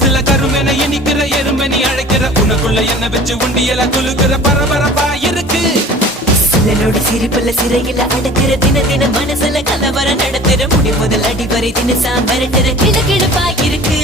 வயசுல கருமென இனிக்கிற எறும்பனி அழைக்கிற உனக்குள்ள என்ன வச்சு உண்டியல குலுக்கிற பரபரப்பா இருக்கு. சிலனோட சிரிப்புல சிறையில அடக்கிற தின தின மனசுல கலவரம் நடத்துற முடி முதல் அடிவரை தினசா மிரட்டுற கிழக்கிழப்பா இருக்கு.